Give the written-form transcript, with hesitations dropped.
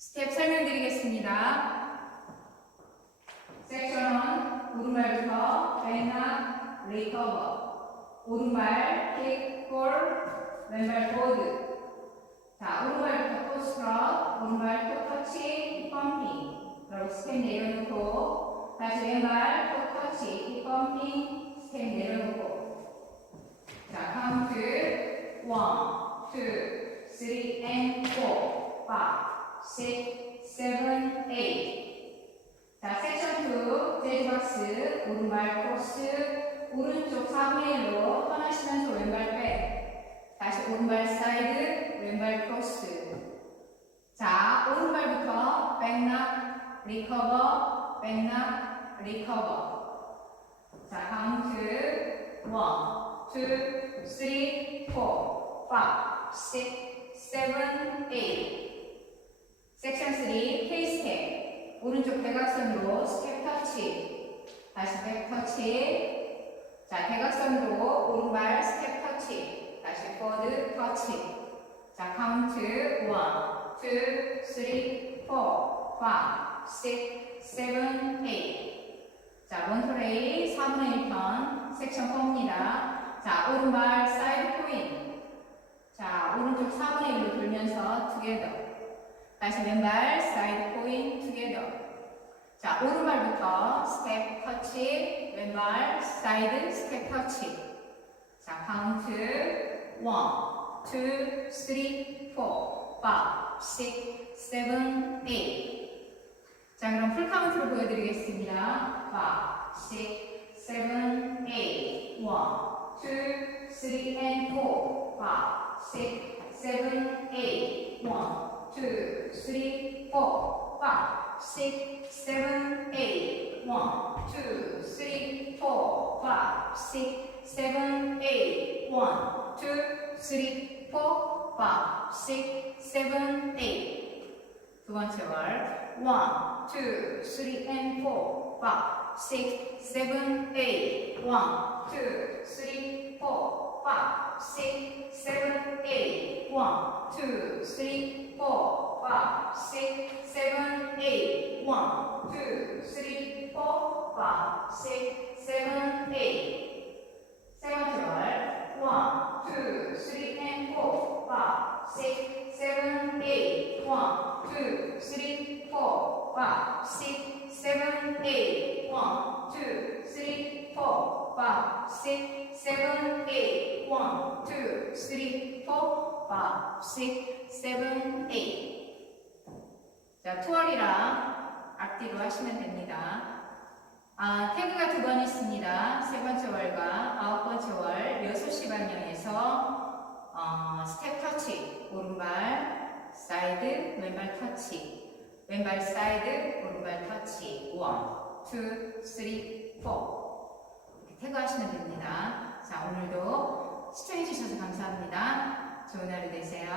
스텝 설명드리겠습니다. 섹션은 오른발부터 백락, 리커버, 오른발 킥, 볼, 왼발 보드. 자, 오른발부터 포스트럽, 오른발 또 터치, 힙펌핑. 그리고 스텝 내려놓고 다시 왼발 또 터치, 힙펌핑, 스텝 내려놓고. 자, 카운트 1, 2, 3, and 4, 5, 6, 7, 8. 자, 섹션 2, 재즈박스, 오른발 크로스, 오른쪽 4분의 1로 턴하시면서 왼발 백. 다시 오른발 사이드, 왼발 크로스. 자, 오른발부터 백락, 리커버, 백락, 리커버. 자, 카운트 1, 2, 3, 4, 5, 6, 7, 8. 섹션 3, K-스텝. 오른쪽 대각선으로 스텝 터치. 다시 백 터치. 자, 대각선으로 오른발 스텝 터치. 다시 포드 터치. 자, 카운트 1, 2, 3, 4, 5, 6, 7, 8. 자, 몬토레이 4분의 1턴 섹션 4입니다. 자, 오른발 사이드 코인. 자, 오른쪽 4분의 1로 돌면서 투게더. 다시 왼발 사이드 코인 투게더. 자, 오른발부터 스텝 터치, 왼발 사이드 스텝 터치. 자, 카운트 1, 2, 3, 4, 5, 6, 7, 8. 자, 그럼 풀 카운트로 보여드리겠습니다. 5, 6, 7, 8. 1, 2, 3, and 4, 5, 6, 7, 8. 1, 2, 3, 4, 5, 6, 7, 8. 1, 2, 3, 4, 5, 6, 7, 8. 1, 2, 3, 4, 5, 6, 7, 8. 두 번째 월 1, 2, 3, and 4, 5, 6, 7, 8. 1, 2, 3, 4, 5, 6, 7, 8. 1, 2, 3, 4, 5, 6, 7, 8. 1, 2, 3, 4, 5, 6, 7, 8. 1, 2, 3, 4, 5, 6, 7, 8. 세 번째 월 1, 2, 3, and 4, 5, 6, 7, 8. 1, 2, 3, 4, 5, 6, 7, 8. 1, 2, 3, 4, 5, 6, 7, 8. 1, 2, 3, 4, 5, 6, 7, 8. 자, 투월이랑 앞뒤로 하시면 됩니다. 태그가 두 번 있습니다. 세 번째 월과 아홉 번째 월 6시 반영에서 스텝 터치, 오른발 사이드, 왼발 터치, 왼발 사이드, 오른발 터치. 1, 2, 3, 4. 이렇게 태그 하시면 됩니다. 자, 오늘도 시청해주셔서 감사합니다. 좋은 하루 되세요.